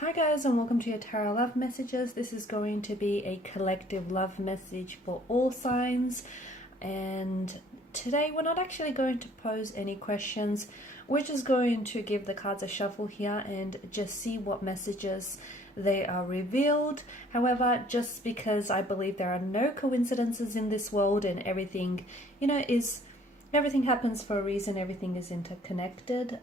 Hi guys, and welcome to your tarot love messages. This is going to be a collective love message for all signs, and today we're not actually going to pose any questions. We're just going to give the cards a shuffle here and just see what messages they are revealed. However, just because I believe there are no coincidences in this world and everything, everything happens for a reason, everything is interconnected.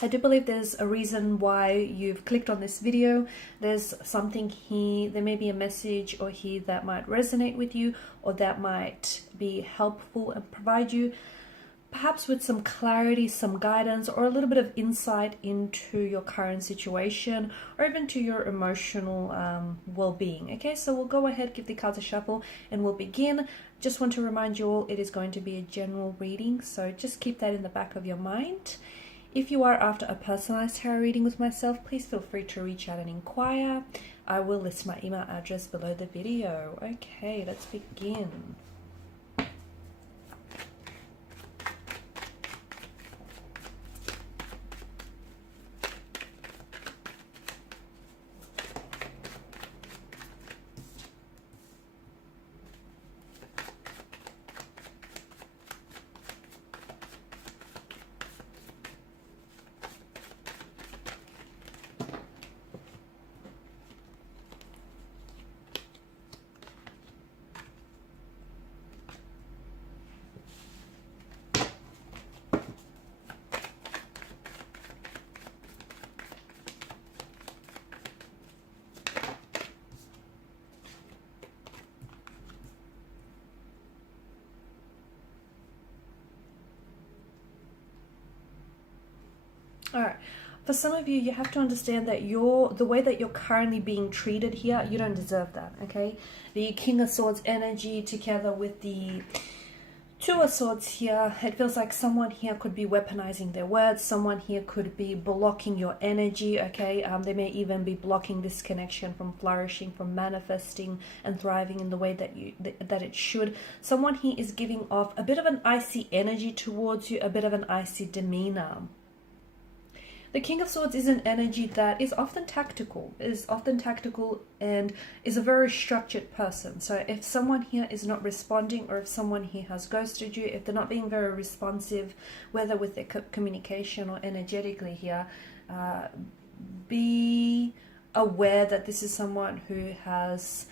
I do believe there's a reason why you've clicked on this video. There's something here, there may be a message or here that might resonate with you, or that might be helpful and provide you perhaps with some clarity, some guidance, or a little bit of insight into your current situation, or even to your emotional well-being. Okay, so we'll go ahead, give the cards a shuffle, and we'll begin. Just want to remind you all, it is going to be a general reading, so just keep that in the back of your mind. If you are after a personalized tarot reading with myself, please feel free to reach out and inquire. I will list my email address below the video. Okay, let's begin. All right. For some of you, you have to understand that the way that you're currently being treated here, you don't deserve that, okay? The King of Swords energy together with the Two of Swords here, it feels like someone here could be weaponizing their words. Someone here could be blocking your energy, okay? They may even be blocking this connection from flourishing, from manifesting and thriving in the way that it should. Someone here is giving off a bit of an icy energy towards you, a bit of an icy demeanor. The King of Swords is an energy that is often tactical, and is a very structured person. So if someone here is not responding, or if someone here has ghosted you, if they're not being very responsive, whether with their communication or energetically here, be aware that this is someone who has,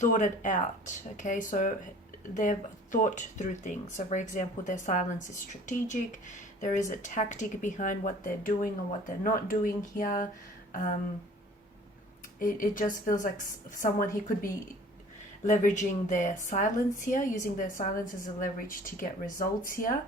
thought it out, okay? So they've thought through things. So for example, their silence is strategic. There is a tactic behind what they're doing or what they're not doing here. It just feels like someone here could be leveraging their silence here, using their silence as a leverage to get results here.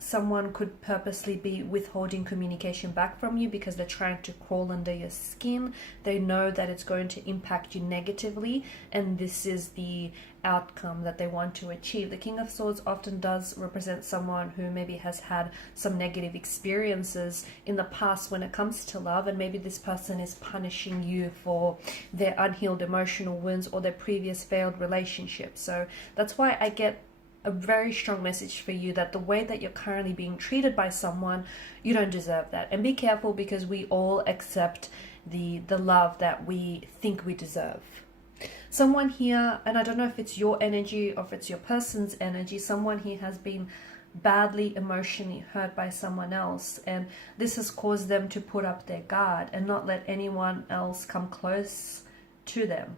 Someone could purposely be withholding communication back from you because they're trying to crawl under your skin. They know that it's going to impact you negatively, and this is the outcome that they want to achieve. The King of Swords often does represent someone who maybe has had some negative experiences in the past when it comes to love, and maybe this person is punishing you for their unhealed emotional wounds or their previous failed relationships. So that's why I get a very strong message for you that the way that you're currently being treated by someone, you don't deserve that. And be careful, because we all accept the love that we think we deserve. Someone here, and I don't know if it's your energy or if it's your person's energy, someone here has been badly emotionally hurt by someone else, and this has caused them to put up their guard and not let anyone else come close to them,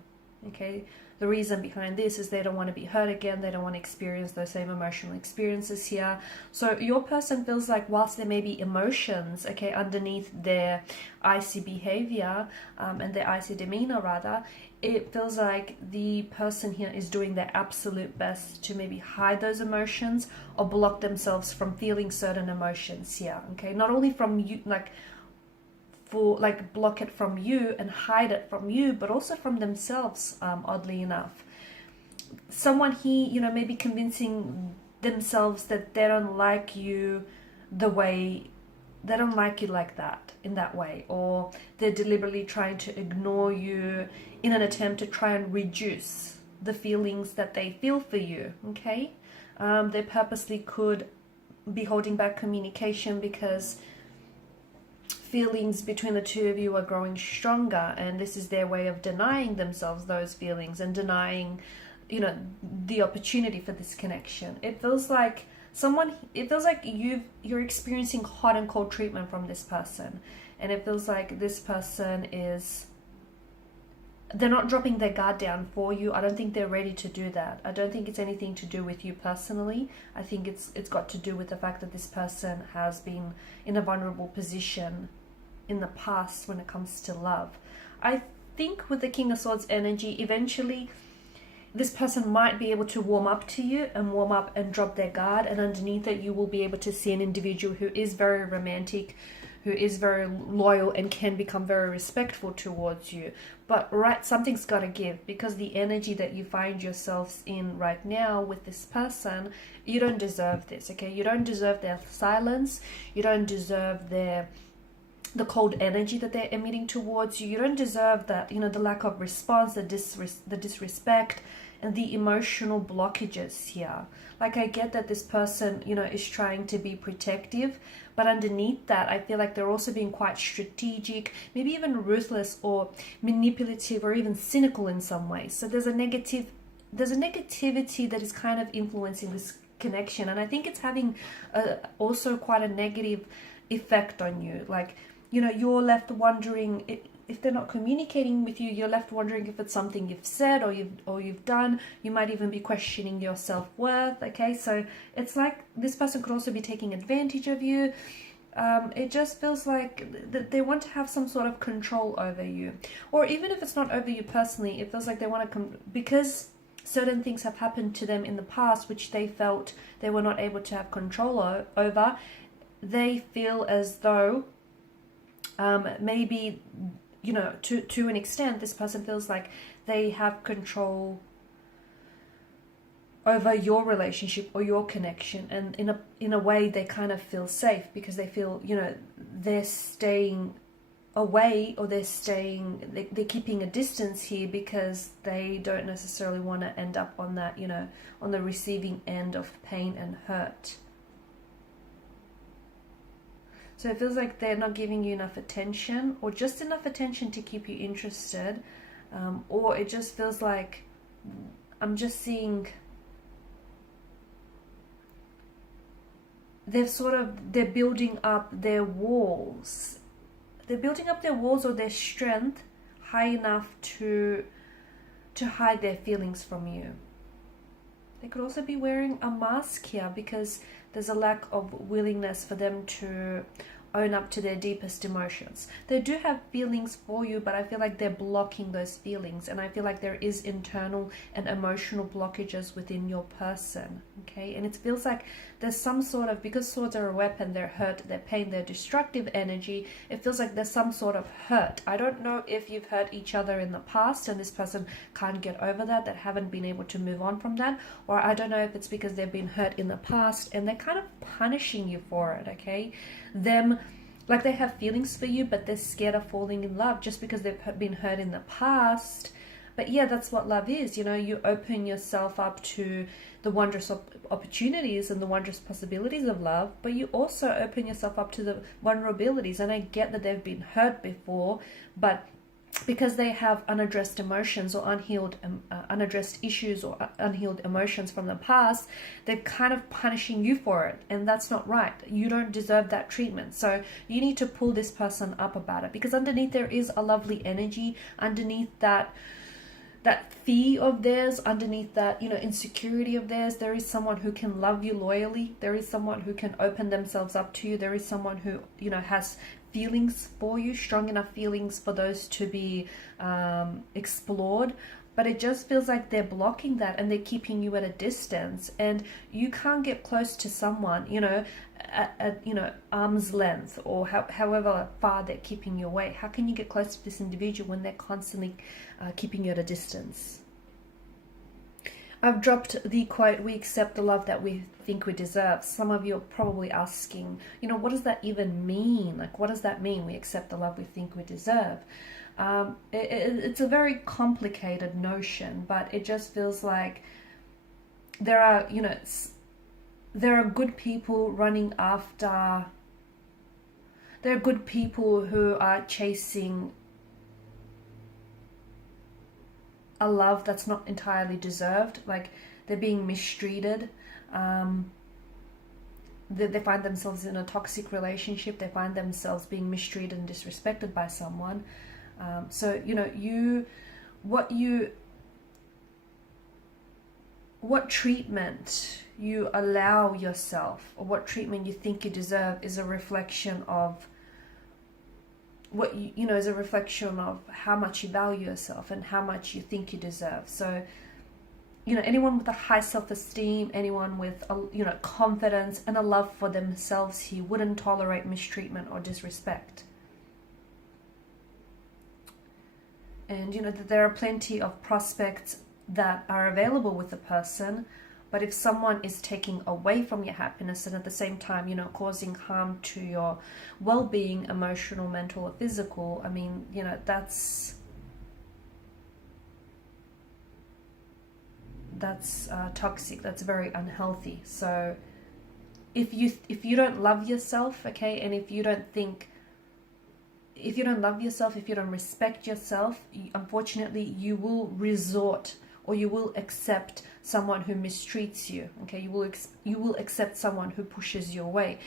okay? The reason behind this is they don't want to be hurt again. They don't want to experience those same emotional experiences here. So your person feels like whilst there may be emotions, okay, underneath their icy behavior and their icy demeanor rather, it feels like the person here is doing their absolute best to maybe hide those emotions or block themselves from feeling certain emotions here, okay? Not only from you, block it from you and hide it from you, but also from themselves, oddly enough. Someone here, maybe convincing themselves that they don't like you they don't like you like that, in that way, or they're deliberately trying to ignore you in an attempt to try and reduce the feelings that they feel for you, okay? They purposely could be holding back communication because feelings between the two of you are growing stronger, and this is their way of denying themselves those feelings and denying, you know, the opportunity for this connection. It feels like you're experiencing hot and cold treatment from this person, and it feels like this person is, they're not dropping their guard down for you. I don't think they're ready to do that. I don't think it's anything to do with you personally. I think it's got to do with the fact that this person has been in a vulnerable position in the past when it comes to love. I think with the King of Swords energy, eventually this person might be able to warm up to you and warm up and drop their guard, and underneath it you will be able to see an individual who is very romantic, who is very loyal, and can become very respectful towards you. But something's got to give, because the energy that you find yourselves in right now with this person, you don't deserve this, okay? You don't deserve their silence. You don't deserve the cold energy that they're emitting towards you. You don't deserve that, you know, the lack of response, the disrespect, and the emotional blockages here. Like, I get that this person, you know, is trying to be protective, but underneath that, I feel like they're also being quite strategic, maybe even ruthless or manipulative or even cynical in some ways. So there's a negativity that is kind of influencing this connection, and I think it's having also quite a negative effect on you. Like, you know, you're left wondering if they're not communicating with you. You're left wondering if it's something you've said or you've done. You might even be questioning your self-worth. Okay, so it's like this person could also be taking advantage of you. It just feels like they want to have some sort of control over you, or even if it's not over you personally, it feels like they want to because certain things have happened to them in the past which they felt they were not able to have control over. They feel as though maybe, you know, to an extent, this person feels like they have control over your relationship or your connection, and in a way they kind of feel safe because they feel, you know, they're staying away, or they're keeping a distance here because they don't necessarily want to end up on that, you know, on the receiving end of pain and hurt. So it feels like they're not giving you enough attention, or just enough attention to keep you interested, or it just feels like I'm just seeing they're building up their walls. They're building up their walls or their strength high enough to hide their feelings from you. They could also be wearing a mask here because there's a lack of willingness for them to own up to their deepest emotions. They do have feelings for you, but I feel like they're blocking those feelings, and I feel like there is internal and emotional blockages within your person, okay? And it feels like there's some sort of, because swords are a weapon, they're hurt, they're pain, they're destructive energy, it feels like there's some sort of hurt. I don't know if you've hurt each other in the past and this person can't get over that haven't been able to move on from that, or I don't know if it's because they've been hurt in the past and they're kind of punishing you for it, okay? Like they have feelings for you, but they're scared of falling in love just because they've been hurt in the past. But yeah, that's what love is. You know, you open yourself up to the wondrous opportunities and the wondrous possibilities of love, but you also open yourself up to the vulnerabilities. And I get that they've been hurt before, but because they have unaddressed emotions or unaddressed issues or unhealed emotions from the past, they're kind of punishing you for it, and that's not right. You don't deserve that treatment, so you need to pull this person up about it, because underneath there is a lovely energy. Underneath that fear of theirs, underneath that, you know, insecurity of theirs, there is someone who can love you loyally. There is someone who can open themselves up to you. There is someone who, you know, has feelings for you, strong enough feelings for those to be explored. But it just feels like they're blocking that, and they're keeping you at a distance, and you can't get close to someone, you know, at you know, arm's length, or however far they're keeping you away. How can you get close to this individual when they're constantly keeping you at a distance? I've dropped the quote, "We accept the love that we think we deserve." Some of you are probably asking, you know, what does that even mean? Like, what does that mean? We accept the love we think we deserve. It's a very complicated notion, but it just feels like there are, you know, there are good people running after there are good people who are chasing a love that's not entirely deserved, like they're being mistreated. They find themselves in a toxic relationship, they find themselves being mistreated and disrespected by someone. So, you know, what treatment you allow yourself, or what treatment you think you deserve, is a reflection of what you know, is a reflection of how much you value yourself and how much you think you deserve. So, you know, anyone with a high self-esteem, anyone with a, you know, confidence and a love for themselves, he wouldn't tolerate mistreatment or disrespect. And you know that there are plenty of prospects that are available with the person, but if someone is taking away from your happiness and at the same time, you know, causing harm to your well-being, emotional, mental, or physical, I mean, you know, that's toxic. That's very unhealthy. So if you don't love yourself, okay, and if you don't love yourself, if you don't respect yourself, unfortunately you will resort, or you will accept someone who mistreats you. Okay, you will accept someone who pushes you away.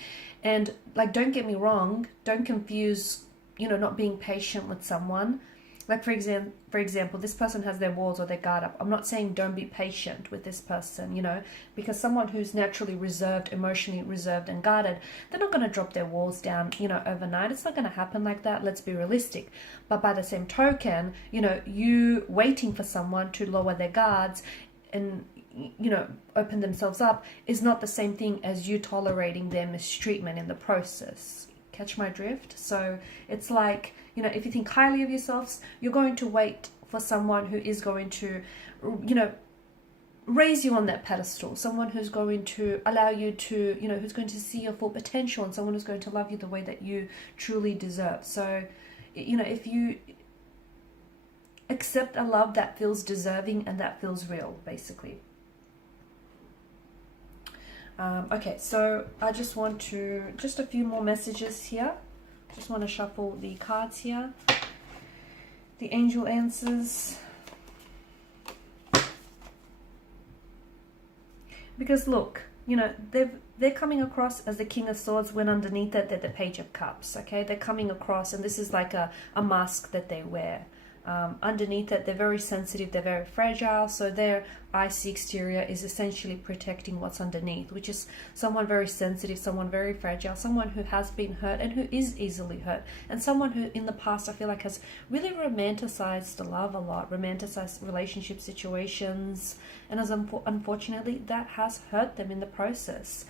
And like, don't get me wrong, don't confuse, you know, not being patient with someone. Like for example, this person has their walls or their guard up. I'm not saying don't be patient with this person, you know, because someone who's naturally reserved, emotionally reserved and guarded, they're not going to drop their walls down, you know, overnight. It's not going to happen like that. Let's be realistic. But by the same token, you know, you waiting for someone to lower their guards and, you know, open themselves up is not the same thing as you tolerating their mistreatment in the process. Catch my drift? So it's like, you know, if you think highly of yourselves, you're going to wait for someone who is going to, you know, raise you on that pedestal, someone who's going to allow you to, you know, who's going to see your full potential, and someone who's going to love you the way that you truly deserve. So, you know, if you accept a love that feels deserving and that feels real, basically. Okay, so I just want to, just a few more messages here. Just want to shuffle the cards here. The angel answers. Because look, you know, they're coming across as the King of Swords when underneath it they're the Page of Cups. Okay, they're coming across, and this is like a mask that they wear. Underneath it, they're very sensitive, they're very fragile, so their icy exterior is essentially protecting what's underneath, which is someone very sensitive, someone very fragile, someone who has been hurt and who is easily hurt, and someone who in the past I feel like has really romanticized love a lot, romanticized relationship situations, and as unfortunately that has hurt them in the process.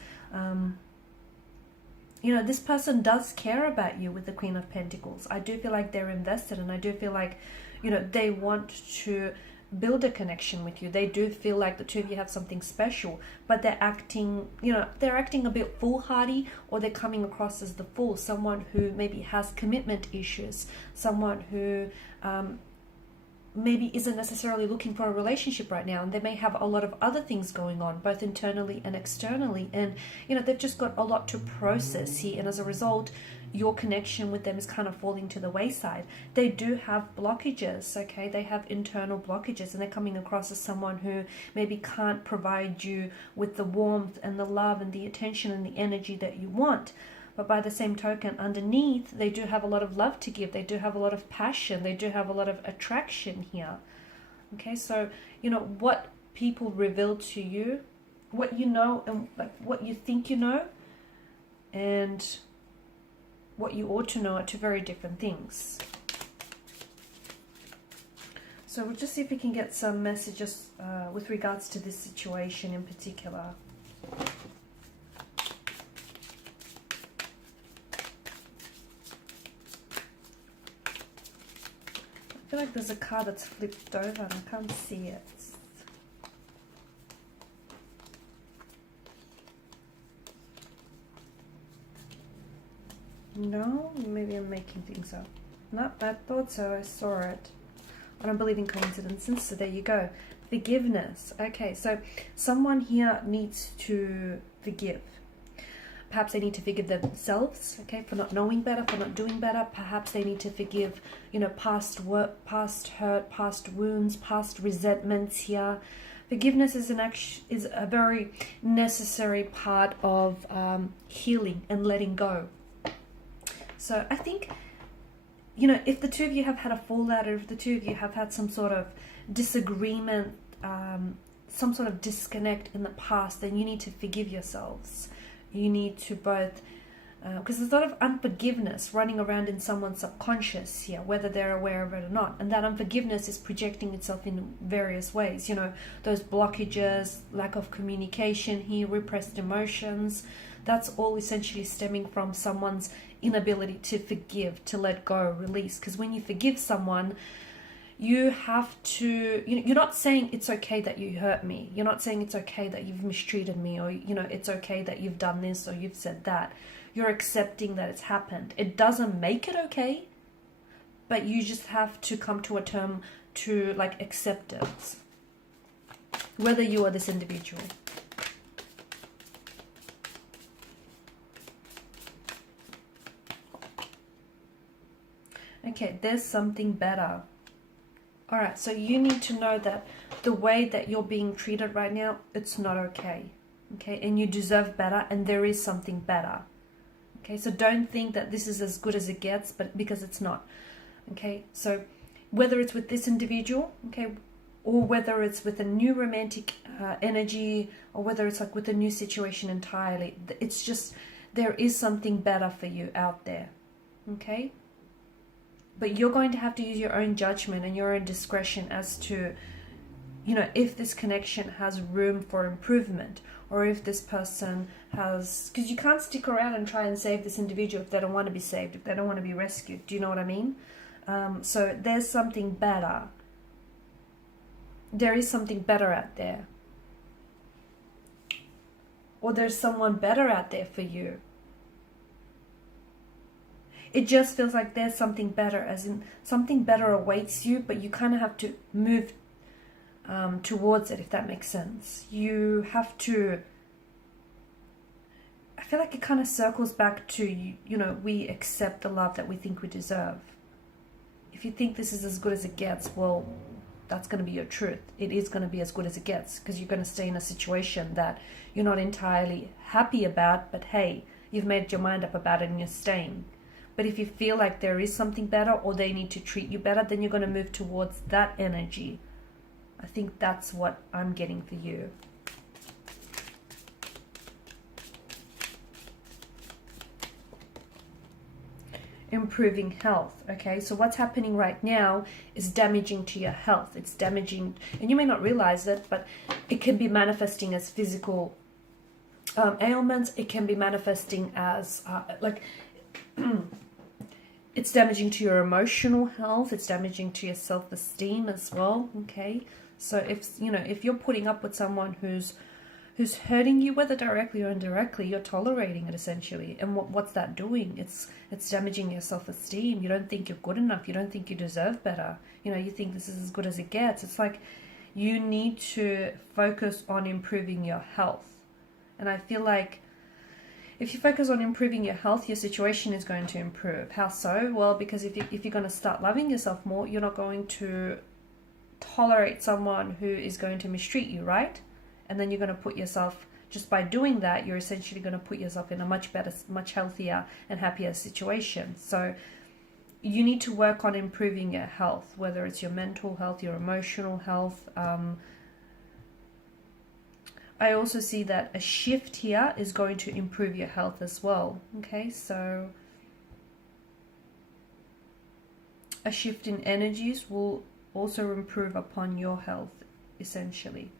You know, this person does care about you with the Queen of Pentacles. I do feel like they're invested, and I do feel like, you know, they want to build a connection with you. They do feel like the two of you have something special, but they're acting, you know, they're acting a bit foolhardy, or they're coming across as the fool, someone who maybe has commitment issues, someone who maybe isn't necessarily looking for a relationship right now, and they may have a lot of other things going on, both internally and externally, and you know, they've just got a lot to process here, and as a result your connection with them is kind of falling to the wayside. They do have blockages, okay, they have internal blockages, and they're coming across as someone who maybe can't provide you with the warmth and the love and the attention and the energy that you want. But by the same token, underneath, they do have a lot of love to give. They do have a lot of passion. They do have a lot of attraction here. Okay, so, you know, what people reveal to you, what you know, and like what you think you know, and what you ought to know are two very different things. So we'll just see if we can get some messages with regards to this situation in particular. I feel like there's a card that's flipped over and I can't see it. No? Maybe I'm making things up. No, I thought so. I saw it. I don't believe in coincidences, so there you go. Forgiveness. Okay, so someone here needs to forgive. perhaps they need to forgive themselves, okay, for not knowing better, for not doing better. Perhaps they need to forgive, you know, past work, past hurt, past wounds, past resentments here. Forgiveness is a very necessary part of healing and letting go. So I think, you know, if the two of you have had a fallout, or if the two of you have had some sort of disagreement, some sort of disconnect in the past, then you need to forgive yourselves. You need to both, because there's a lot of unforgiveness running around in someone's subconscious here, whether they're aware of it or not. And that unforgiveness is projecting itself in various ways. You know, those blockages, lack of communication here, repressed emotions, that's all essentially stemming from someone's inability to forgive, to let go, release. Because when you forgive someone, you have to, you're not saying it's okay that you hurt me. You're not saying it's okay that you've mistreated me, or, you know, it's okay that you've done this or you've said that. You're accepting that it's happened. It doesn't make it okay, but you just have to come to a term to like accept it, whether you are this individual. Okay, there's something better. All right, so you need to know that the way that you're being treated right now, it's not okay. Okay, and you deserve better, and there is something better. Okay, so don't think that this is as good as it gets, but because it's not. Okay, so whether it's with this individual, okay, or whether it's with a new romantic energy, or whether it's like with a new situation entirely, it's just, there is something better for you out there. Okay. But you're going to have to use your own judgment and your own discretion as to, you know, if this connection has room for improvement, or if this person has, because you can't stick around and try and save this individual if they don't want to be saved, if they don't want to be rescued. Do you know what I mean? So there's something better. There is something better out there. Or there's someone better out there for you. It just feels like there's something better, as in something better awaits you, but you kind of have to move towards it, if that makes sense. You have to, I feel like it kind of circles back to, you know, we accept the love that we think we deserve. If you think this is as good as it gets, well, that's going to be your truth. It is going to be as good as it gets, because you're going to stay in a situation that you're not entirely happy about, but hey, you've made your mind up about it and you're staying. But if you feel like there is something better, or they need to treat you better, then you're going to move towards that energy. I think that's what I'm getting for you. Improving health. Okay, so what's happening right now is damaging to your health. It's damaging, and you may not realize it, but it can be manifesting as physical ailments. It can be manifesting as it's damaging to your emotional health. It's damaging to your self-esteem as well. Okay, so if you're putting up with someone who's hurting you, whether directly or indirectly, you're tolerating it essentially. And what's that doing? It's damaging your self-esteem. You don't think you're good enough. You don't think you deserve better. You think this is as good as it gets. It's like you need to focus on improving your health. And I feel like if you focus on improving your health, your situation is going to improve. How so? Well, because if you're going to start loving yourself more, you're not going to tolerate someone who is going to mistreat you, right? And then you're going to put yourself, just by doing that, you're essentially going to put yourself in a much better, much healthier and happier situation. So you need to work on improving your health, whether it's your mental health, your emotional health. I also see that a shift here is going to improve your health as well. Okay, so a shift in energies will also improve upon your health, essentially.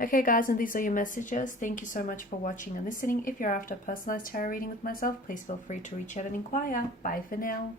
Okay, guys, and these are your messages. Thank you so much for watching and listening. If you're after a personalized tarot reading with myself, please feel free to reach out and inquire. Bye for now.